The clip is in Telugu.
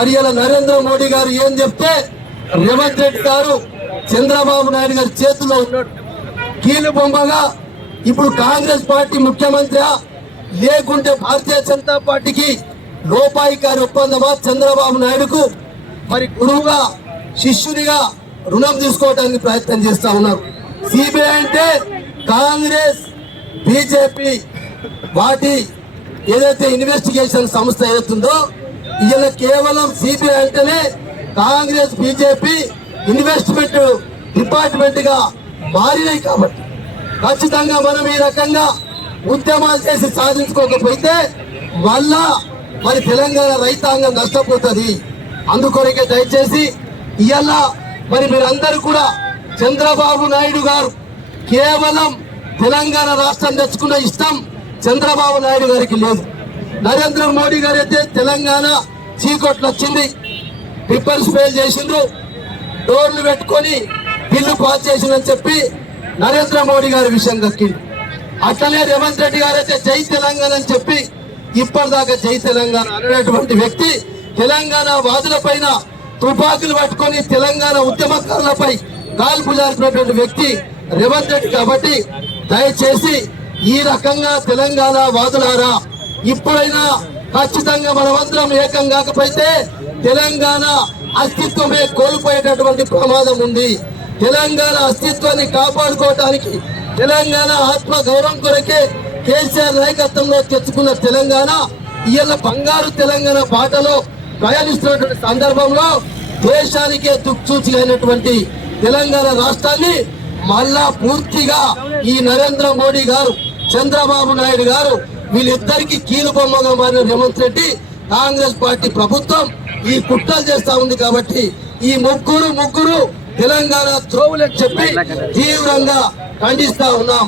మరి ఇలా నరేంద్ర మోడీ గారు ఏం చెప్తే రేవంత్ రెడ్డి గారు చంద్రబాబు నాయుడు గారి చేతిలో ఉన్నాడు. కీలు బొమ్మగా ఇప్పుడు కాంగ్రెస్ పార్టీ ముఖ్యమంత్రి లేకుంటే భారతీయ జనతా పార్టీకి లోపాయికారి ఒప్పందమా చంద్రబాబు నాయుడుకు మరి గురువుగా శిష్యునిగా రుణం తీసుకోవడానికి ప్రయత్నం చేస్తా ఉన్నారు. సిబిఐ అంటే కాంగ్రెస్ బీజేపీ వాటి ఏదైతే ఇన్వెస్టిగేషన్ సంస్థ ఏదైతుందో ఇలా కేవలం సిబిఐ అంటేనే కాంగ్రెస్ బీజేపీ ఇన్వెస్ట్మెంట్ డిపార్ట్మెంట్ గా మారినాయి. కాబట్టి ఖచ్చితంగా మనం ఈ రకంగా ఉద్యమాలు చేసి సాధించుకోకపోతే వల్ల మరి తెలంగాణ రైతాంగం నష్టపోతుంది. అందుకొరకే దయచేసి ఇవాళ మరి మీరందరూ కూడా చంద్రబాబు నాయుడు గారు కేవలం తెలంగాణ రాష్ట్రం తెచ్చుకున్న ఇష్టం చంద్రబాబు నాయుడు గారికి లేదు. నరేంద్ర మోడీ గారు అయితే తెలంగాణ చీకొట్లు వచ్చింది, పిప్పర్స్ ఫెయిల్ చేసిండ్రు, డోర్లు పెట్టుకొని బిల్లు పాస్ చేసిందని చెప్పి నరేంద్ర మోడీ గారి విషయం దక్కింది. అట్లనే రేవంత్ రెడ్డి గారు అయితే జై తెలంగాణ అని చెప్పి ఇప్పటిదాకా జై తెలంగాణ అనేటువంటి వ్యక్తి తెలంగాణ వాదుల పైన తుపాకులు పట్టుకొని తెలంగాణ ఉద్యమకారులపై కాల్పు జరిపినటువంటి వ్యక్తి రేవంత్ రెడ్డి. కాబట్టి దయచేసి ఈ రకంగా తెలంగాణ వాదులారా ఇప్పుడైనా ఖచ్చితంగా మనమందరం ఏకం కాకపోతే తెలంగాణ అస్తిత్వమే కోల్పోయేటటువంటి ప్రమాదం ఉంది. తెలంగాణ అస్తిత్వాన్ని కాపాడుకోవడానికి తెలంగాణ ఆత్మ గౌరవం కొరకే కేసీఆర్ నాయకత్వంలో తెచ్చుకున్న తెలంగాణ ఇవాళ బంగారు తెలంగాణ బాటలో ప్రయాణిస్తున్నటువంటి సందర్భంలో దేశానికే దిక్సూచి అయినటువంటి తెలంగాణ రాష్ట్రాన్ని మళ్ళా పూర్తిగా ఈ నరేంద్ర మోడీ గారు చంద్రబాబు నాయుడు గారు వీళ్ళిద్దరికి కీలు బొమ్మగా మారిన రేవంత్ రెడ్డి కాంగ్రెస్ పార్టీ ప్రభుత్వం ఈ కుట్రలు చేస్తా ఉంది. కాబట్టి ఈ ముగ్గురు తెలంగాణ ద్రోవులని చెప్పి తీవ్రంగా ఖండిస్తా ఉన్నాం.